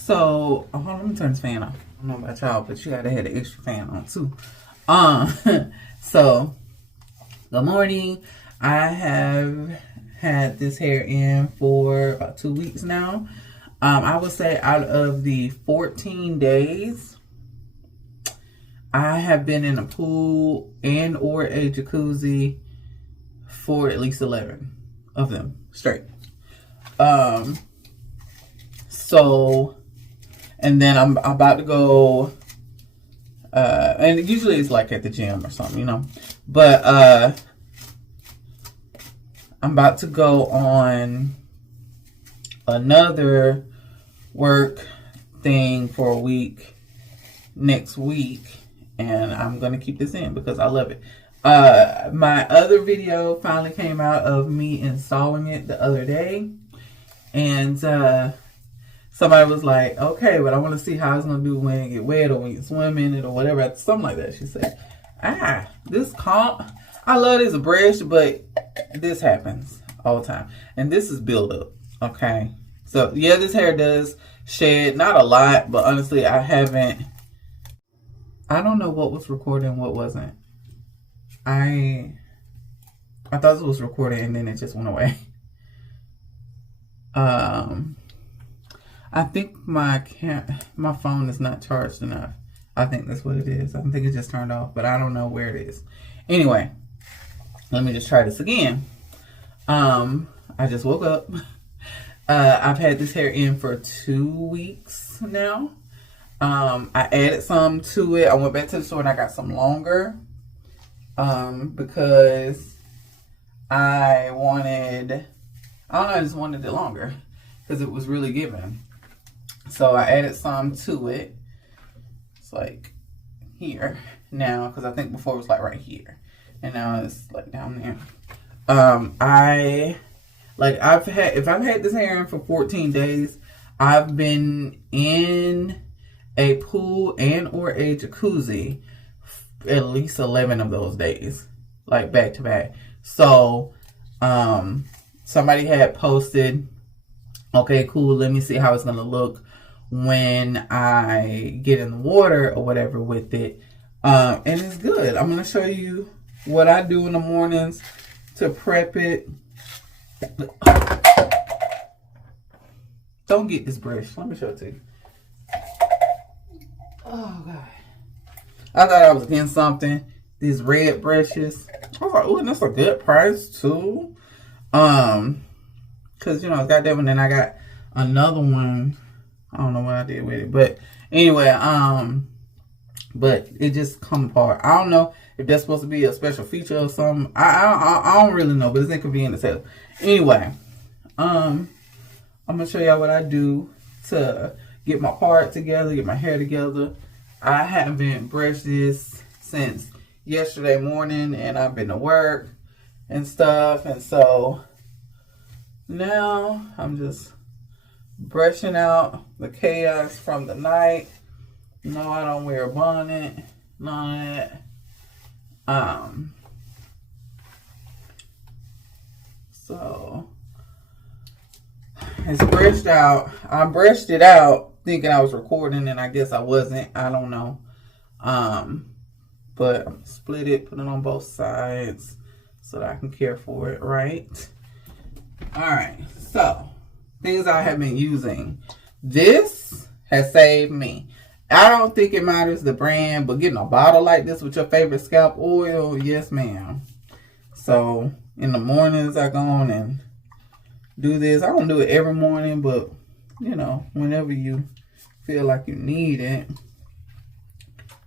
So, hold on, let me turn this fan off. I don't know about y'all, but you gotta have the extra fan on too. So, good morning. I have had this hair in for about 2 weeks now. I would say out of the 14 days, I have been in a pool and or a jacuzzi for at least 11 of them straight. So, and then I'm about to go, and usually it's like at the gym or something, you know, but, I'm about to go on another work thing for a week next week, and I'm going to keep this in because I love it. My other video finally came out of me installing it the other day, and somebody was like, okay, but I want to see how it's going to do when it get wet or when you swim in it or whatever, something like that. She said, this comp, I love this brush, but this happens all the time, and this is build up. Okay, so yeah, this hair does shed, not a lot, but honestly I don't know what was recorded and what wasn't. I thought it was recorded and then it just went away. I think my phone is not charged enough. I think that's what it is. I think it just turned off, but I don't know where it is. Anyway, let me just try this again. I just woke up. I've had this hair in for 2 weeks now. I added some to it. I went back to the store and I got some longer. Because I just wanted it longer because it was really giving. So I added some to it. It's like here now, because I think before it was like right here, and now it's like down there. If I've had this hair in for 14 days, I've been in a pool and or a jacuzzi at least 11 of those days, like back to back. So somebody had posted, okay, cool, let me see how it's gonna look when I get in the water or whatever with it. And it's good. I'm gonna show you what I do in the mornings to prep it. Don't get this brush. Let me show it to you. Oh God. I thought I was getting something. These red brushes. I was like, ooh, that's a good price too. Cause you know, I got that one, and I got another one. I don't know what I did with it, but anyway, but it just come apart. I don't know if that's supposed to be a special feature or something. I don't really know, but it's inconvenient as hell. Anyway, I'm gonna show y'all what I do to get my part together, get my hair together. I haven't brushed this since yesterday morning, and I've been to work and stuff, and so now I'm just brushing out the chaos from the night. No, I don't wear a bonnet, none of that. So it's brushed out. I brushed it out thinking I was recording, and I guess I wasn't. I don't know. But I'm split it, put it on both sides so that I can care for it right. Alright, so things I have been using. This has saved me. I don't think it matters the brand, but getting a bottle like this with your favorite scalp oil, yes ma'am. So in the mornings I go on and do this. I don't do it every morning, but you know, whenever you feel like you need it.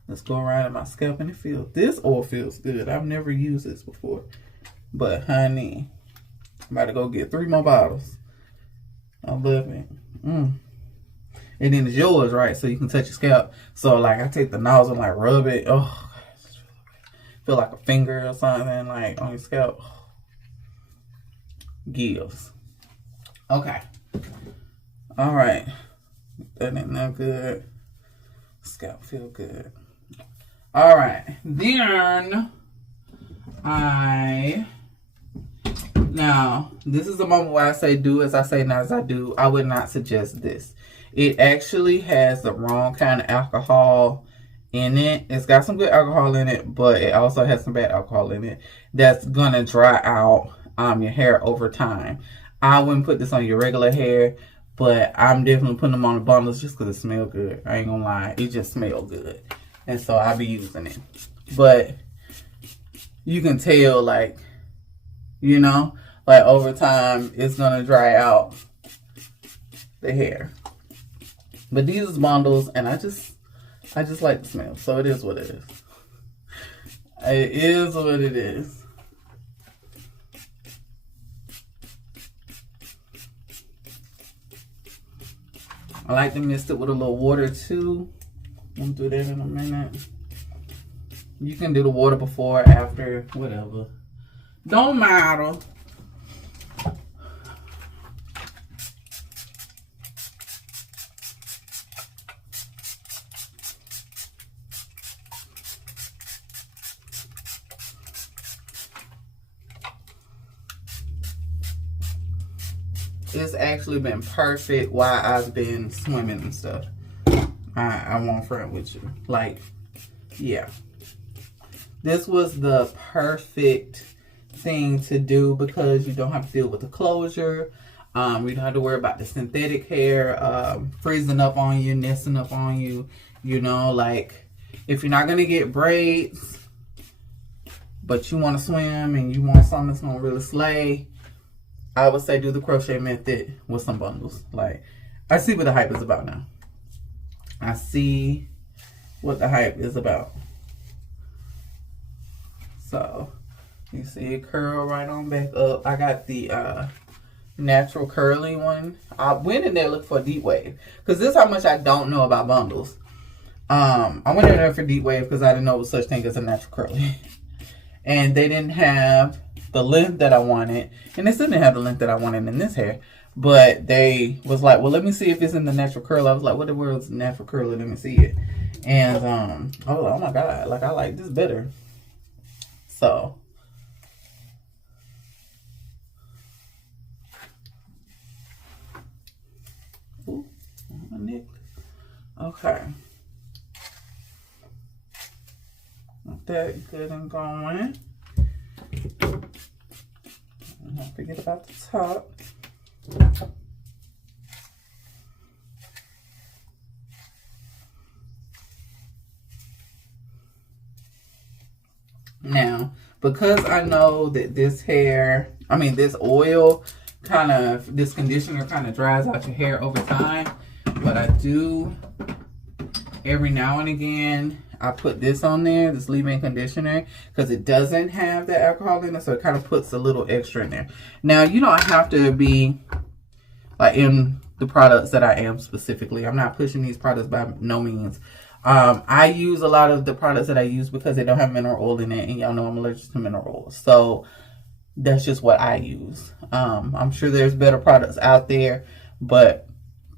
Let's go around in my scalp, and this oil feels good. I've never used this before, but honey, I'm about to go get 3 more bottles. I love it. And then it's yours, right? So you can touch your scalp. So like I take the nozzle and like rub it. Oh, feel like a finger or something like on your scalp. Gives. Okay. All right. That ain't no good. Scalp feel good. All right. Then now this is the moment where I say do as I say, not as I do. I would not suggest this. It actually has the wrong kind of alcohol in it. It's got some good alcohol in it, but it also has some bad alcohol in it that's gonna dry out your hair over time. I wouldn't put this on your regular hair, but I'm definitely putting them on the bundles just because it smells good. I ain't gonna lie, it just smells good, and so I'll be using it. But you can tell, like, you know, like over time it's gonna dry out the hair. But these is bundles, and I just like the smell, so it is what it is. It is what it is. I like to mix it with a little water too. We'll do that in a minute. You can do the water before, after, whatever. Don't matter. It's actually been perfect while I've been swimming and stuff. I won't front with you. Like, yeah. This was the perfect thing to do because you don't have to deal with the closure. You don't have to worry about the synthetic hair freezing up on you, nesting up on you. You know, like, if you're not going to get braids, but you want to swim and you want something that's going to really slay, I would say do the crochet method with some bundles. Like, I see what the hype is about now. I see what the hype is about. So, you see it curl right on back up. I got the natural curly one. I went in there looking for a deep wave, because this is how much I don't know about bundles. I went in there for deep wave because I didn't know there was such thing as a natural curly. And they didn't have the length that I wanted, and they still didn't have the length that I wanted in this hair, but they was like, well, let me see if it's in the natural curl. I was like, what the world's natural curly? Let me see it. And I was like, oh my god, like, I like this better. So ooh, my necklace. Okay, that good and going. Don't forget about the top. Now, because I know that this oil this conditioner kind of dries out your hair over time, what I do every now and again, I put this on there, this leave-in conditioner, because it doesn't have the alcohol in it, so it kind of puts a little extra in there. Now, you don't have to be like in the products that I am specifically. I'm not pushing these products by no means. I use a lot of the products that I use because they don't have mineral oil in it, and y'all know I'm allergic to mineral oil, so that's just what I use. I'm sure there's better products out there, but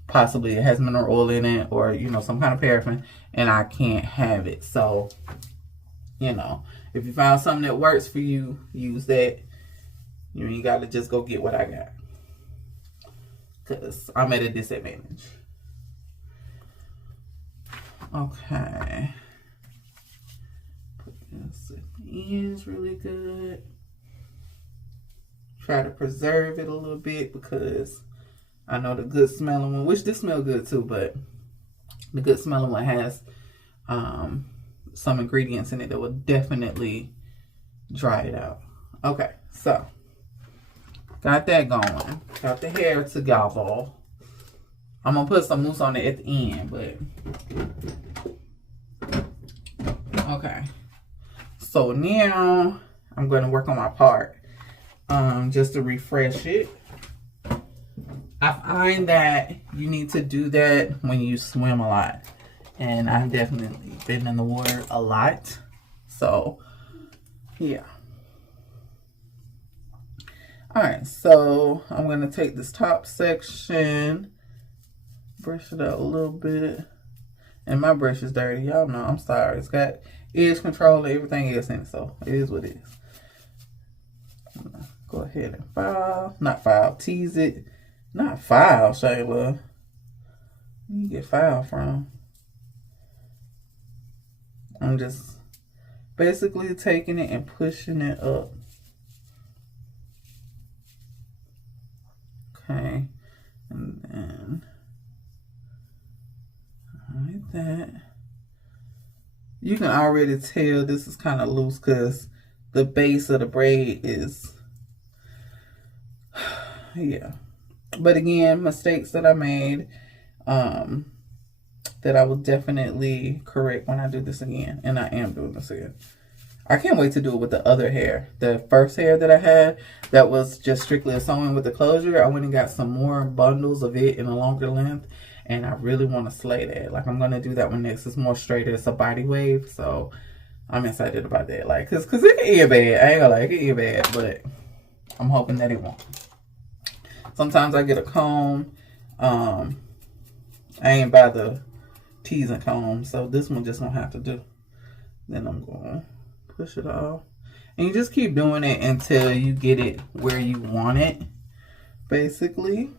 possibly it has mineral oil in it, or, you know, some kind of paraffin, and I can't have it. So, you know, if you found something that works for you, use that. You ain't got to just go get what I got, because I'm at a disadvantage. Okay, put this at the ends really good. Try to preserve it a little bit, because I know the good smelling one, which this smells good too, but the good smelling one has some ingredients in it that will definitely dry it out. Okay, so got that going. Got the hair together. I'm gonna put some mousse on it at the end, but okay. So now I'm gonna work on my part, just to refresh it. I find that you need to do that when you swim a lot, and I've definitely been in the water a lot, so yeah. All right, so I'm gonna take this top section, brush it out a little bit, and my brush is dirty, y'all know, I'm sorry. It's got edge control and everything else in it, so it is what it is. I'm gonna go ahead and tease it. Not file, Shayla. you get filed from. I'm just basically taking it and pushing it up. Okay, and then like that. You can already tell this is kind of loose because the base of the braid is, yeah. But again, mistakes that I made, that I will definitely correct when I do this again. And I am doing this again. I can't wait to do it with the other hair. The first hair that I had, that was just strictly a sewing with the closure. I went and got some more bundles of it in a longer length. And I really want to slay that. Like, I'm going to do that one next. It's more straight. It's a body wave. So, I'm excited about that. Like, cause it can end bad. I ain't gonna lie, it can end bad. But, I'm hoping that it won't. Sometimes I get a comb. I ain't by the teasing comb. So, this one just gonna have to do. Then I'm going to push it off. And you just keep doing it until you get it where you want it. Basically.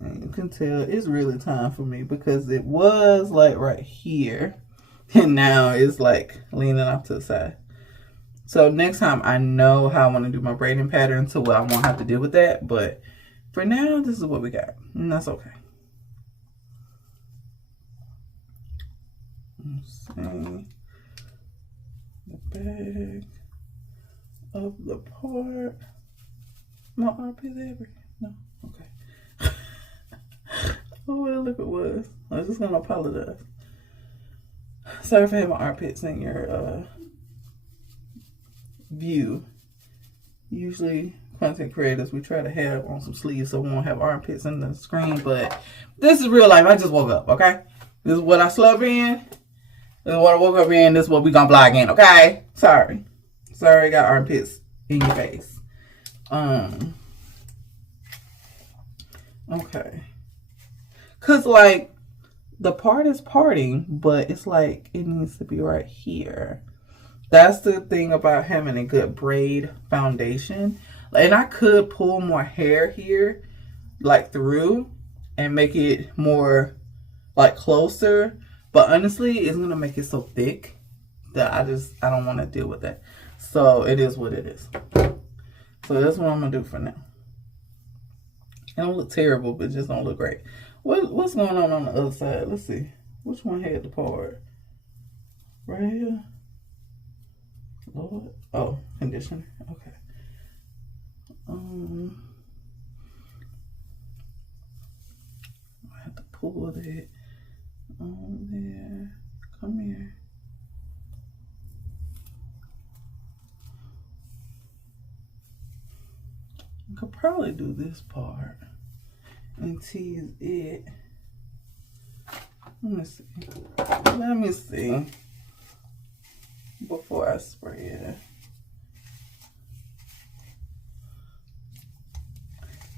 And you can tell it's really time for me because it was like right here. And now it's like leaning off to the side. So next time I know how I want to do my braiding pattern so I won't have to deal with that. But for now, this is what we got. And that's okay. Let's see. The back of the part. My armpit everywhere. No. Okay. Oh, well, if it was. I was just going to apologize. Sorry if I had my armpits in your view. Usually, content creators, we try to have on some sleeves so we won't have armpits in the screen. But this is real life. I just woke up, okay? This is what I slept in. This is what I woke up in. This is what we going to vlog in, okay? Sorry. Sorry, got armpits in your face. Okay. Because, like, the part is parting, but it's like it needs to be right here. That's the thing about having a good braid foundation. And I could pull more hair here, like, through and make it more, like, closer. But honestly, it's going to make it so thick that I don't want to deal with that. So, it is what it is. So, that's what I'm going to do for now. It don't look terrible, but it just don't look great. What's going on the other side? Let's see. Which one had the part? Right here? Lord. Oh, conditioner. Okay. I have to pull that on there. Come here. I could probably do this part and tease it. Let me see before I spray it.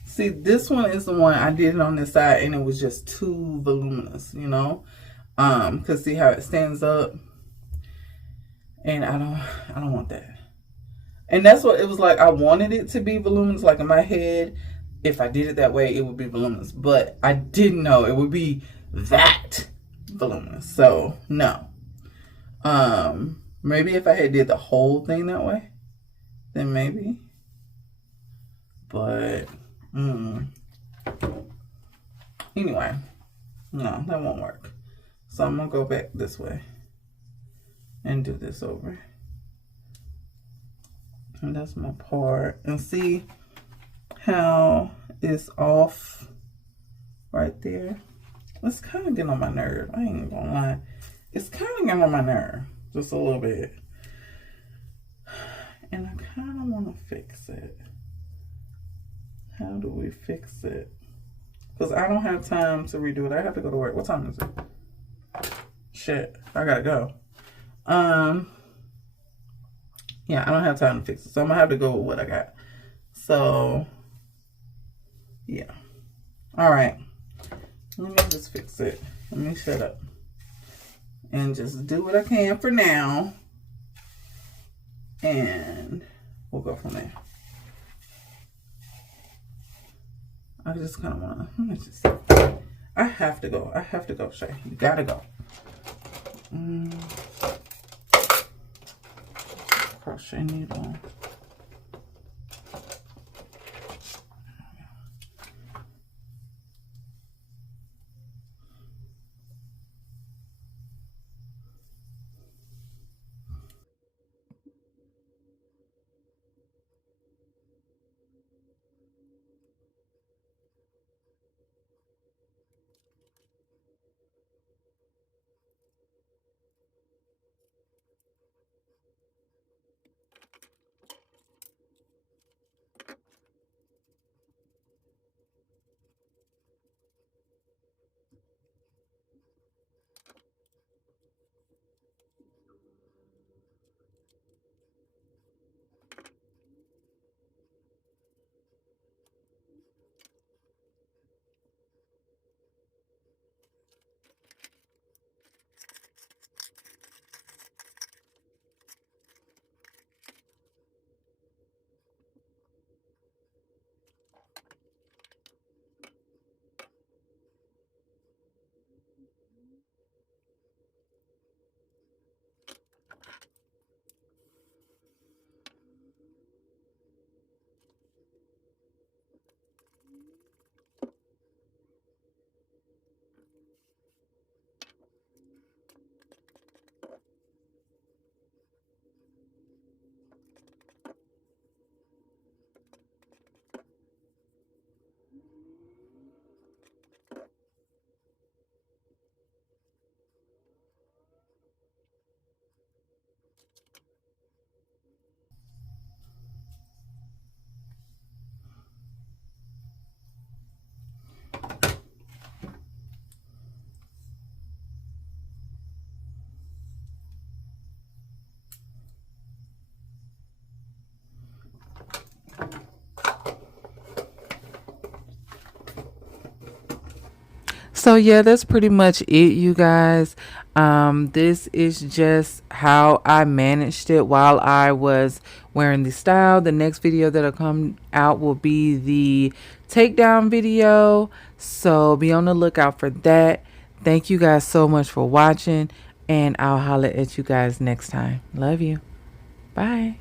See, this one is the one I did it on this side and it was just too voluminous, you know? Cause see how it stands up, and I don't want that. And that's what it was like. I wanted it to be voluminous, like in my head. If I did it that way, it would be voluminous. But I didn't know it would be that voluminous. So, no. Maybe if I had did the whole thing that way, then maybe. But, anyway. No, that won't work. So, I'm going to go back this way and do this over. And that's my part. And see how it's off right there? It's kind of getting on my nerve. I ain't even gonna lie. It's kind of getting on my nerve. Just a little bit. And I kind of want to fix it. How do we fix it? Because I don't have time to redo it. I have to go to work. What time is it? Shit. I gotta go. Yeah, I don't have time to fix it. So I'm going to have to go with what I got. So, yeah. All right. Let me just fix it. Let me shut up. and just do what I can for now. And we'll go from there. I just kind of want to, I have to go. I have to go, Shay. You gotta go. Crochet needle. So yeah, that's pretty much it, you guys. This is just how I managed it while I was wearing the style. The next video that'll come out will be the takedown video, so be on the lookout for that. Thank you guys so much for watching, and I'll holler at you guys next time. Love you. Bye.